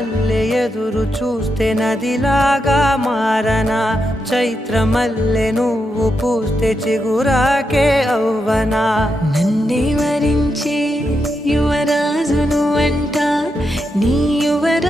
మల్లె ఎదురు చూస్తే నదిలాగా మారనా, చైత్రమల్లె నువ్వు పూస్తే చిగురాకే అవ్వనా. నన్నే వరించే యువరాజును అంట నీ యువరా